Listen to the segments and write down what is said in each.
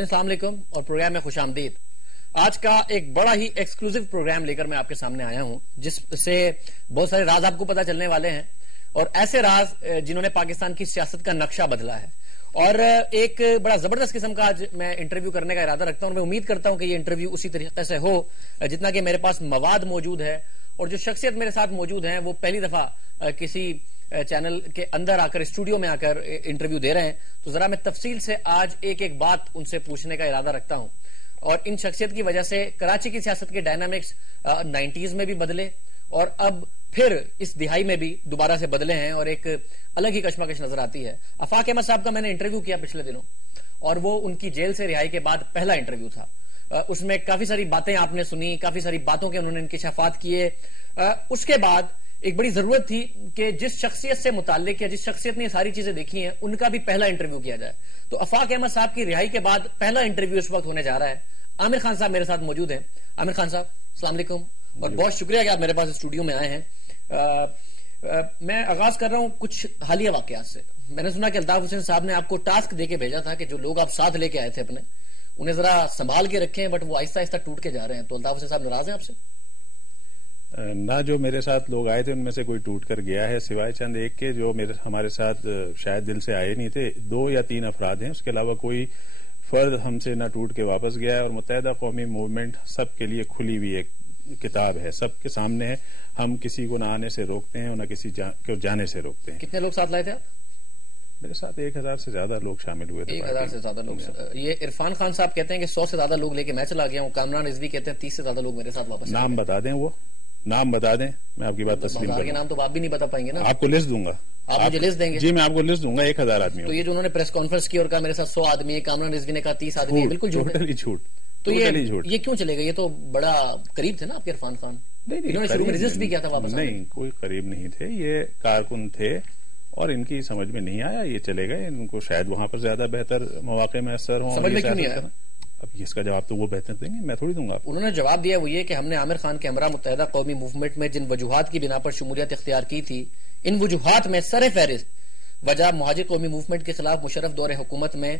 السلام علیکم اور پروگرام میں خوش آمدید. آج کا ایک بڑا ہی ایکسکلوزیو پروگرام لے کر میں آپ کے سامنے آیا ہوں جس سے بہت سارے راز آپ کو پتہ چلنے والے ہیں اور ایسے راز جنہوں نے پاکستان کی سیاست کا نقشہ بدلا ہے. اور ایک بڑا زبردست قسم کا آج میں انٹرویو کرنے کا ارادہ رکھتا ہوں اور میں امید کرتا ہوں کہ یہ انٹرویو اسی طریقے سے ہو جتنا کہ میرے پاس مواد موجود ہے اور جو شخصیت میرے ساتھ موجود ہیں وہ پہلی دفعہ کسی چینل کے اندر آ کر اسٹوڈیو میں آ کر انٹرویو دے رہے ہیں. تو ذرا میں تفصیل سے آج ایک ایک بات ان سے پوچھنے کا ارادہ رکھتا ہوں. اور ان شخصیت کی وجہ سے کراچی کی سیاست کے ڈائنامکس 90s میں بھی بدلے اور اب پھر اس دہائی میں بھی دوبارہ سے بدلے ہیں اور ایک الگ ہی کشمکش نظر آتی ہے. آفاق احمد صاحب کا میں نے انٹرویو کیا پچھلے دنوں اور وہ ان کی جیل سے رہائی کے بعد پہلا انٹرویو تھا. اس میں کافی ساری باتیں آپ نے سنی, کافی ساری باتوں کے انہوں نے انکشافات کیے. اس کے بعد ایک بڑی ضرورت تھی کہ جس شخصیت سے متعلق یا جس شخصیت نے یہ ساری چیزیں دیکھی ہیں ان کا بھی پہلا انٹرویو کیا جائے. تو آفاق احمد صاحب کی رہائی کے بعد پہلا انٹرویو اس وقت ہونے جا رہا ہے. عامر خان صاحب میرے ساتھ موجود ہیں. عامر خان صاحب السلام علیکم اور بہت شکریہ کہ آپ میرے پاس اسٹوڈیو میں آئے ہیں. میں آغاز کر رہا ہوں کچھ حالیہ واقعات سے. میں نے سنا کہ الطاف حسین صاحب نے آپ کو ٹاسک دے کے بھیجا تھا کہ جو لوگ آپ ساتھ لے کے آئے تھے اپنے انہیں ذرا سنبھال کے رکھیں, بٹ وہ آہستہ آہستہ ٹوٹ کے جا رہے ہیں. تو الطاف حسین صاحب ناراض ہیں آپ سے؟ نہ, جو میرے ساتھ لوگ آئے تھے ان میں سے کوئی ٹوٹ کر گیا ہے سوائے چند ایک کے جو ہمارے ساتھ شاید دل سے آئے نہیں تھے. 2 یا 3 افراد ہیں, اس کے علاوہ کوئی فرد ہم سے نہ ٹوٹ کے واپس گیا ہے. اور متحدہ قومی موومنٹ سب کے لیے کھلی ہوئی ایک کتاب ہے, سب کے سامنے ہے. ہم کسی کو نہ آنے سے روکتے ہیں اور نہ کسی کو جانے سے روکتے ہیں. کتنے لوگ ساتھ لائے تھے آپ؟ میرے ساتھ 1000 سے زیادہ لوگ شامل ہوئے تھے. 1000 سے زیادہ لوگ. یہ عرفان خان صاحب کہتے ہیں کہ 100 سے زیادہ لوگ لے کے میں چلا گیا ہوں. کامران رضوی کہتے ہیں 30 سے زیادہ لوگ میرے ساتھ واپس. نام بتا دیں, وہ نام بتا دیں, میں آپ کی بات تسلیم کروں. نام تو آپ بھی نہیں بتا پائیں گے نا. آپ کو لسٹ دوں گا. آپ مجھے لسٹ دیں گے؟ جی, میں آپ کو لسٹ دوں گا 1000 آدمی. تو یہ جو انہوں نے پریس کانفرنس کی اور کہا میرے ساتھ 100 آدمی ہے, کامران رضوی نے کہا 30 آدمی ہے, بالکل جھوٹ ہے. جھوٹ. تو یہ کیوں چلے گا؟ یہ تو بڑا قریب تھے نا آپ کے عرفان خان. انہوں نے شروع میں رجسٹ بھی کیا تھا واپس. نہیں, کوئی قریب نہیں تھے, یہ کارکن تھے اور ان کی سمجھ میں نہیں آیا, یہ چلے گئے. ان کو شاید وہاں پر زیادہ بہتر مواقع میسر ہوں. سمجھ میں کیوں نہیں آیا؟ اب اس کا جواب تو وہ بہتر دیں گے, میں تھوڑی دوں گا. انہوں نے جواب دیا وہ یہ کہ ہم نے عامر خان کے ہمراہ متحدہ قومی موومنٹ میں جن وجوہات کی بنا پر شمولیت اختیار کی تھی, ان وجوہات میں سر فہرست وجہ مہاجر قومی موومنٹ کے خلاف مشرف دور حکومت میں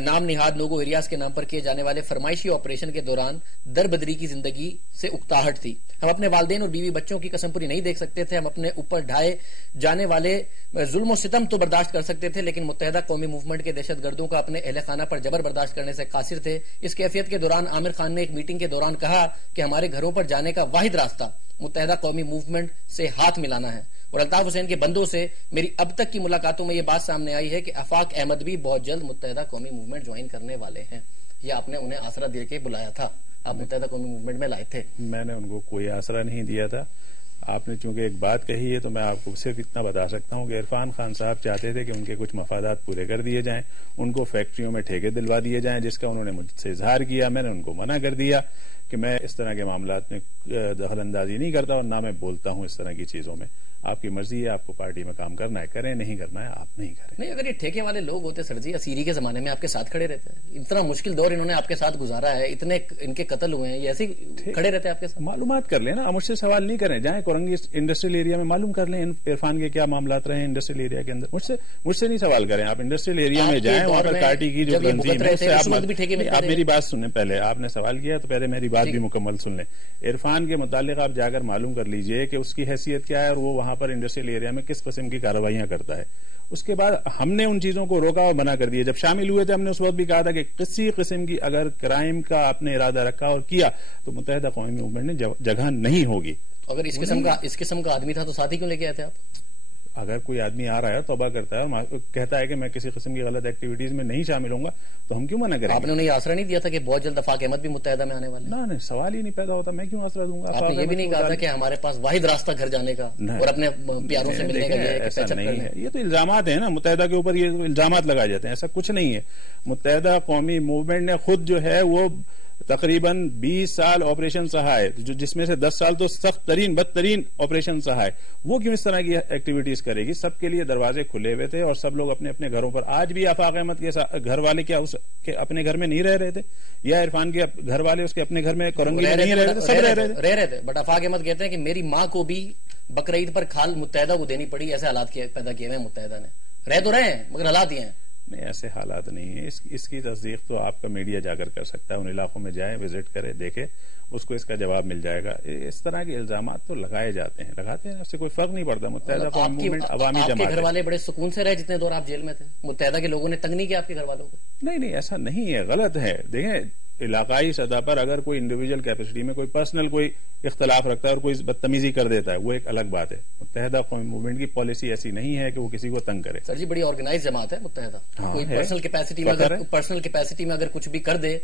نام نہاد نوگو ایریاز کے نام پر کیے جانے والے فرمائشی آپریشن کے دوران دربدری کی زندگی سے اکتاہٹ تھی. ہم اپنے والدین اور بیوی بچوں کی قسم پوری نہیں دیکھ سکتے تھے. ہم اپنے اوپر ڈھائے جانے والے ظلم و ستم تو برداشت کر سکتے تھے, لیکن متحدہ قومی موومنٹ کے دہشت گردوں کا اپنے اہل خانہ پر جبر برداشت کرنے سے قاصر تھے. اس کیفیت کے دوران عامر خان نے ایک میٹنگ کے دوران کہا کہ ہمارے گھروں پر جانے کا واحد راستہ متحدہ قومی موومنٹ سے ہاتھ ملانا ہے. اور الطاف حسین کے بندوں سے میری اب تک کی ملاقاتوں میں یہ بات سامنے آئی ہے کہ آفاق احمد بھی بہت جلد متحدہ قومی موومنٹ جوائن کرنے والے ہیں. یہ آپ نے انہیں آسرا دے کے بلایا تھا, آپ متحدہ قومی موومنٹ میں لائے تھے. میں نے ان کو کوئی آسرا نہیں دیا تھا. آپ نے چونکہ ایک بات کہی ہے تو میں آپ کو صرف اتنا بتا سکتا ہوں کہ عرفان خان صاحب چاہتے تھے کہ ان کے کچھ مفادات پورے کر دیے جائیں, ان کو فیکٹریوں میں ٹھیکے دلوا دیے جائیں, جس کا انہوں نے مجھ سے اظہار کیا. میں نے ان کو منع کر دیا کہ میں اس طرح کے معاملات میں دخل اندازی نہیں کرتا اور نہ میں بولتا ہوں اس طرح کی چیزوں میں. آپ کی مرضی ہے, آپ کو پارٹی میں کام کرنا ہے کریں, نہیں کرنا ہے آپ نہیں کریں. نہیں, اگر یہ ٹھیکے والے لوگ ہوتے سر جی, اسیری کے زمانے میں آپ کے ساتھ کھڑے رہتے ہیں. اتنا مشکل دور انہوں نے آپ کے ساتھ گزارا ہے, اتنے ان کے قتل ہوئے ہیں, یہ ایسے کھڑے رہتے ہیں آپ کے ساتھ. معلومات کر لیں نا, مجھ سے سوال نہیں کریں. جائیں کورنگی انڈسٹریل ایریا میں معلوم کر لیں عرفان کے کیا معاملات رہے ہیں انڈسٹریل ایریا کے اندر. مجھ سے نہیں سوال کریں. آپ انڈسٹریل ایریا میں جائیں, وہاں پر پارٹی کی جو تنظیم ہے, آپ میری بات سنیں. پہلے آپ نے سوال کیا تو پہلے میری بات بھی مکمل سن لیں. عرفان کے متعلق آپ جا کر معلوم کر لیجئے کہ اس کی حیثیت کیا ہے اور وہ وہاں پر انڈسٹریل ایریا میں کس قسم کی کارروائیاں کرتا ہے. اس کے بعد ہم نے ان چیزوں کو روکا اور منع کر دیا. جب شامل ہوئے تھے ہم نے اس وقت بھی کہا تھا کہ کسی قسم کی اگر کرائم کا آپ نے ارادہ رکھا اور کیا تو متحدہ قومی موومنٹ میں جگہ نہیں ہوگی. اگر اس قسم کا آدمی تھا تو ساتھ ہی کیوں لے کے آئے تھے آپ؟ اگر کوئی آدمی آ رہا ہے, توبہ کرتا ہے اور کہتا ہے کہ میں کسی قسم کی غلط ایکٹیویٹیز میں نہیں شامل ہوں گا تو ہم کیوں منع کریں گے؟ آپ نے انہیں آسرا نہیں دیا تھا کہ بہت جلد آفاق احمد بھی متحدہ میں آنے والے؟ نہیں, سوال ہی نہیں پیدا ہوتا. میں کیوں آسرا دوں گا؟ آپ نے یہ بھی نہیں کہا تھا کہ ہمارے پاس واحد راستہ گھر جانے کا اور اپنے پیاروں سے ملنے کا یہ ہے؟ ایسا نہیں ہے. یہ تو الزامات ہیں نا, متحدہ کے اوپر یہ الزامات لگائے جاتے ہیں. ایسا کچھ نہیں ہے. متحدہ قومی موومنٹ نے خود جو ہے وہ تقریباً 20 سال آپریشن سہا ہے, جس میں سے 10 سال تو سخت ترین بدترین آپریشن سہا ہے. وہ کیوں اس طرح کی ایکٹیویٹیز کرے گی؟ سب کے لیے دروازے کھلے ہوئے تھے اور سب لوگ اپنے اپنے گھروں پر. آج بھی آفاق احمد کے گھر والے کیا اس کے اپنے گھر میں نہیں رہ رہے تھے؟ یا عرفان کے گھر والے اس کے اپنے گھر میں کورنگی میں نہیں رہ رہے تھے؟ سب رہ رہے تھے. بٹ آفاق احمد کہتے ہیں کہ میری ماں کو بھی بقرعید پر کھال متحدہ کو دینی پڑی. ایسے حالات پیدا کیے ہوئے متحدہ نے. رہ تو رہے ہیں مگر حالات یہ ہیں. نہیں ایسے حالات نہیں ہیں. اس کی تصدیق تو آپ کا میڈیا جا کر سکتا ہے. ان علاقوں میں جائیں, وزٹ کریں, دیکھیں, اس کو اس کا جواب مل جائے گا. اس طرح کے الزامات تو لگائے جاتے ہیں, لگاتے ہیں, اس سے کوئی فرق نہیں پڑتا. متحدہ قومی موومنٹ عوامی جماعت. آپ کے گھر والے بڑے سکون سے رہے جتنے دور آپ جیل میں تھے؟ متحدہ کے لوگوں نے تنگ نہیں کیا آپ کے گھر والوں کو؟ نہیں, ایسا نہیں ہے, غلط ہے. دیکھیں, علاقائی سطح پر اگر کوئی انڈیویجول کیپیسٹی میں کوئی پرسنل کوئی اختلاف رکھتا ہے اور کوئی بدتمیزی کر دیتا ہے, وہ ایک الگ بات ہے. متحدہ قومی موومنٹ کی پالیسی ایسی نہیں ہے کہ وہ کسی کو تنگ کرے. سر جی, بڑی آرگنائز جماعت ہے متحدہ. کوئی پرسنل کیپیسٹی میں اگر کچھ بھی کر دے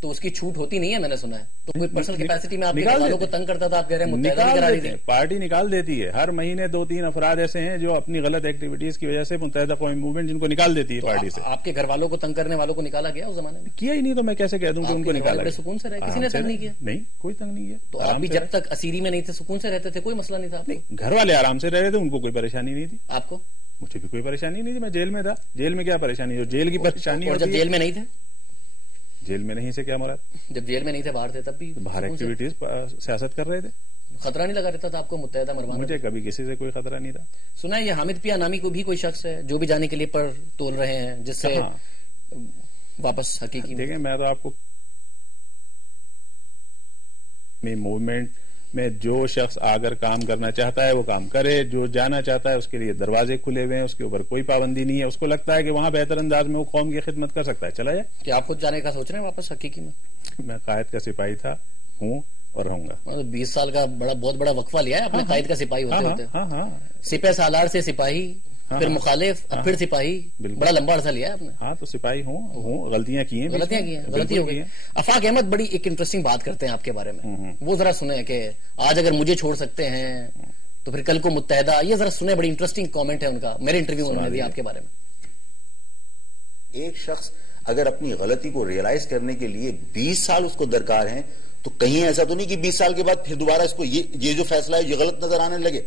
تو اس کی چھوٹ ہوتی نہیں ہے, میں نے سنا ہے. تو کوئی پرسنل کیپیسٹی میں آپ کے گھر والوں کو تنگ کرتا تھا, آپ کہہ رہے ہیں متحدہ نہیں کرا رہی تھی. پارٹی نکال دیتی ہے. ہر مہینے 2-3 افراد ایسے ہیں جو اپنی غلط ایکٹیویٹیز کی وجہ سے متحدہ قومی موومنٹ جن کو نکال دیتی ہے پارٹی سے. آپ کے گھر والوں کو تنگ کرنے والوں کو نکالا گیا اس زمانے میں؟ کیا ہی نہیں, تو میں کیسے کہہ دوں کہ ان کو نکالا گیا؟ سکون سے رہے, کسی نے تنگ نہیں کیا؟ نہیں, کوئی تنگ نہیں کیا. تو آپ بھی جب تک اسیری میں نہیں تھے سکون سے رہتے تھے, کوئی مسئلہ نہیں تھا؟ گھر والے آرام سے رہ رہے تھے, ان کو کوئی پریشانی نہیں تھی. آپ کو؟ مجھے بھی کوئی پریشانی نہیں تھی, میں جیل میں تھا. جیل میں کیا پریشانی, جو جیل کی پریشانی. اور جب جیل میں نہیں تھے؟ جیل میں نہیں سے کیا مراد؟ جب جیل میں نہیں تھے, باہر تھے, تب بھی باہر ایکٹیویٹیز سیاست کر رہے تھے. خطرہ نہیں لگا رہتا تھا آپ کو متحدہ مروانے؟ مجھے کبھی کسی سے کوئی خطرہ نہیں تھا. سنا ہے یہ حامد پیا نامی کو بھی کوئی شخص ہے جو بھی جانے کے لیے پر تول رہے ہیں, جس سے واپس حقیقی. دیکھیں, میں تو آپ کو موومنٹ میں جو شخص آ کر کام کرنا چاہتا ہے وہ کام کرے, جو جانا چاہتا ہے اس کے لیے دروازے کھلے ہوئے ہیں, اس کے اوپر کوئی پابندی نہیں ہے. اس کو لگتا ہے کہ وہاں بہتر انداز میں وہ قوم کی خدمت کر سکتا ہے, چلا جائے. کہ آپ خود جانے کا سوچ رہے ہیں واپس حقیقی میں؟ میں قائد کا سپاہی تھا, ہوں اور رہوں گا. 20 سال کا بہت بڑا وقفہ لیا ہے آپ نے قائد کا سپاہی ہوتے ہوتے. سپہ سالار سے سپاہی, پھر مخالف, اب پھر سپاہی, بڑا لمبا عرصہ لیا ہے آپ نے. ہاں, تو سپاہی ہوں, غلطیاں کی ہیں, غلطی ہو گئی. آفاق احمد بڑی ایک انٹرسٹنگ بات کرتے ہیں آپ کے بارے میں, وہ ذرا سنیں کہ آج اگر مجھے چھوڑ سکتے ہیں تو پھر کل کو متحدہ. یہ ذرا سنیں, بڑی انٹرسٹنگ کامنٹ ہے ان کا, میرے انٹرویو انہوں نے دیا آپ کے بارے میں. ایک شخص اگر اپنی غلطی کو ریئلائز کرنے کے لیے 20 سال اس کو درکار ہیں, تو کہیں ایسا تو نہیں کہ 20 سال کے بعد پھر دوبارہ اس کو یہ جو فیصلہ ہے یہ غلط نظر آنے لگے.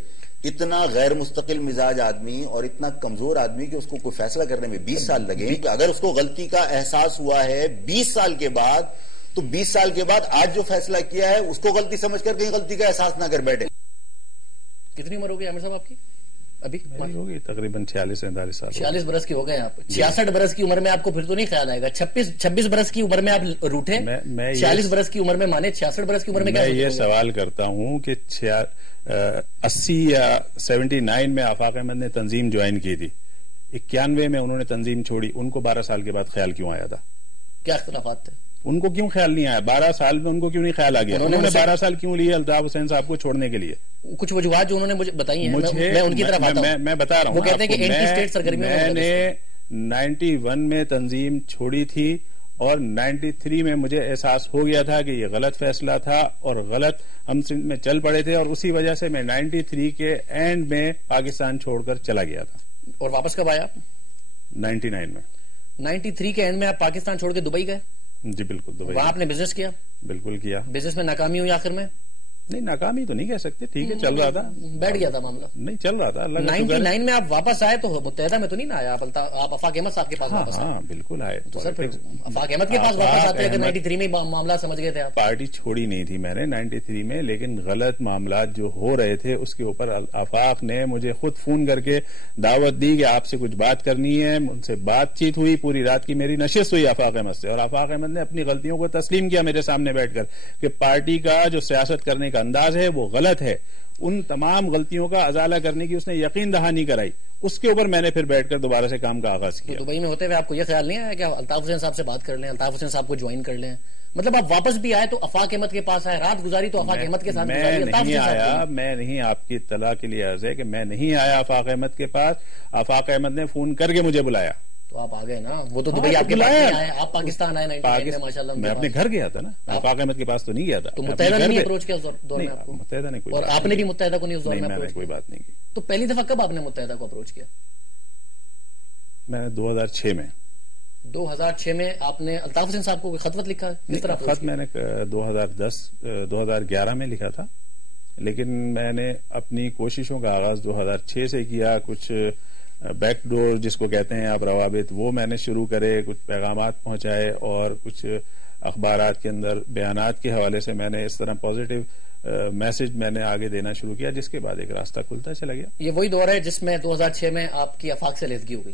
اتنا غیر مستقل مزاج آدمی اور اتنا کمزور آدمی کہ اس کو کوئی فیصلہ کرنے میں 20 سال لگے. اگر اس کو غلطی کا احساس ہوا ہے 20 سال کے بعد, تو 20 سال کے بعد آج جو فیصلہ کیا ہے اس کو غلطی سمجھ کر کہیں غلطی کا احساس نہ کر بیٹھے. کتنی عمر ہو گئی عامر صاحب آپ کی؟ ابھی ہوگی تقریباً 46-47 سال. 46 برس کی ہو گئے آپ. 66 برس کی عمر میں آپ کو پھر تو نہیں خیال آئے گا 26 برس کی عمر میں آپ روٹے, 46 برس کی عمر میں مانے 66 برس کی عمر میں کیا؟ میں یہ سوال کرتا ہوں کہ 80 یا 79 میں آفاق احمد نے تنظیم جوائن کی تھی, 91 میں انہوں نے تنظیم چھوڑی, ان کو 12 سال کے بعد خیال کیوں آیا تھا؟ کیا اختلافات تھے ان کو, کیوں خیال نہیں آیا 12 سال میں؟ ان کو کیوں نہیں خیال آ گیا؟ انہوں نے 12 سال کیوں لیے الطاف حسین صاحب کو چھوڑنے کے لیے؟ کچھ وجوہات جو انہوں نے مجھے بتائی ہیں, میں ان کی طرف آتا ہوں. میں بتا رہا ہوں, وہ کہتے ہیں کہ اینٹی اسٹیٹ سرگرمیوں میں نے 91 میں تنظیم چھوڑی تھی اور 93 میں مجھے احساس ہو گیا تھا کہ یہ غلط فیصلہ تھا اور غلط ہم سندھ میں چل پڑے تھے, اور اسی وجہ سے میں 93 کے اینڈ میں پاکستان چھوڑ کر چلا گیا تھا. اور واپس کب آیا آپ؟ 99 میں. 93 کے اینڈ میں آپ پاکستان چھوڑ کے دبئی گئے؟ جی بالکل, دبئی. وہاں آپ نے بزنس کیا؟ بالکل کیا. بزنس میں ناکامی ہوئی آخر میں؟ نہیں, ناکامی تو نہیں کہہ سکتے, ٹھیک ہے چل رہا تھا, بیٹھ گیا تھا معاملہ. نہیں, چل رہا تھا. 99 میں آپ واپس آئے تو متحدہ میں تو نہیں نہ آیا آپ آفاق احمد صاحب کے پاس واپس آئے؟ ہاں بالکل آئے. تو سر پھر آفاق احمد کے پاس واپس آتے اگر 93 میں معاملہ سمجھ گئے تھے آپ؟ پارٹی چھوڑی نہیں تھی میں نے 93 میں, لیکن غلط معاملات جو ہو رہے تھے اس کے اوپر آفاق نے مجھے خود فون کر کے دعوت دی کہ آپ سے کچھ بات کرنی ہے. ان سے بات چیت ہوئی, پوری رات کی میری نشست ہوئی آفاق احمد سے, اور آفاق احمد نے اپنی غلطیوں کو تسلیم کیا میرے سامنے بیٹھ کر کہ پارٹی کا جو سیاست کرنے کا انداز ہے وہ غلط ہے. ان تمام غلطیوں کا ازالہ کرنے کی اس نے یقین دہانی کرائی. اس کے اوپر میں نے پھر بیٹھ کر دوبارہ سے کام کا آغاز کیا. دبئی میں ہوتے ہوئے آپ کو یہ خیال نہیں آیا کہ الطاف حسین صاحب سے بات کر لیں, الطاف حسین صاحب کو جوائن کر لیں؟ مطلب آپ واپس بھی آئے تو آفاق احمد کے پاس آئے, رات گزاری تو آفاق احمد کے ساتھ گزاری. میں نہیں, آپ کی اطلاع کے لیے عرض ہے کہ میں نہیں آیا آفاق احمد کے پاس. آفاق احمد نے فون کر کے مجھے بلایا. تو آپ آ گئے نا, وہ تو دبئی آپ کے پاس نہیں آئے, آپ پاکستان آئے 99 میں ماشاءاللہ. میں اپنے گھر گیا تھا نا, آفاق احمد کے پاس تو نہیں گیا تھا. تو متحدہ نے نہیں اپروچ کیا اس دور میں آپ کو؟ متحدہ نے کوئی, اور آپ نے بھی متحدہ کو نہیں اس دور میں اپروچ, کوئی بات نہیں کی. تو پہلی دفعہ کب آپ نے متحدہ کو اپروچ کیا؟ میں نے 2006 میں. 2006 میں آپ نے الطاف حسین صاحب کو خط لکھا؟ خط میں نے 2011 میں لکھا تھا, لیکن میں نے اپنی کوششوں کا آغاز 2006 سے کیا. کچھ بیک ڈور جس کو کہتے ہیں آپ, روابط, وہ میں نے شروع کرے, کچھ پیغامات پہنچائے, اور کچھ اخبارات کے اندر بیانات کے حوالے سے میں نے اس طرح پازیٹیو میسج میں نے آگے دینا شروع کیا, جس کے بعد ایک راستہ کھلتا چلا گیا. یہ وہی دور ہے جس میں 2006 میں آپ کی آفاق سے علیحدگی ہو گئی؟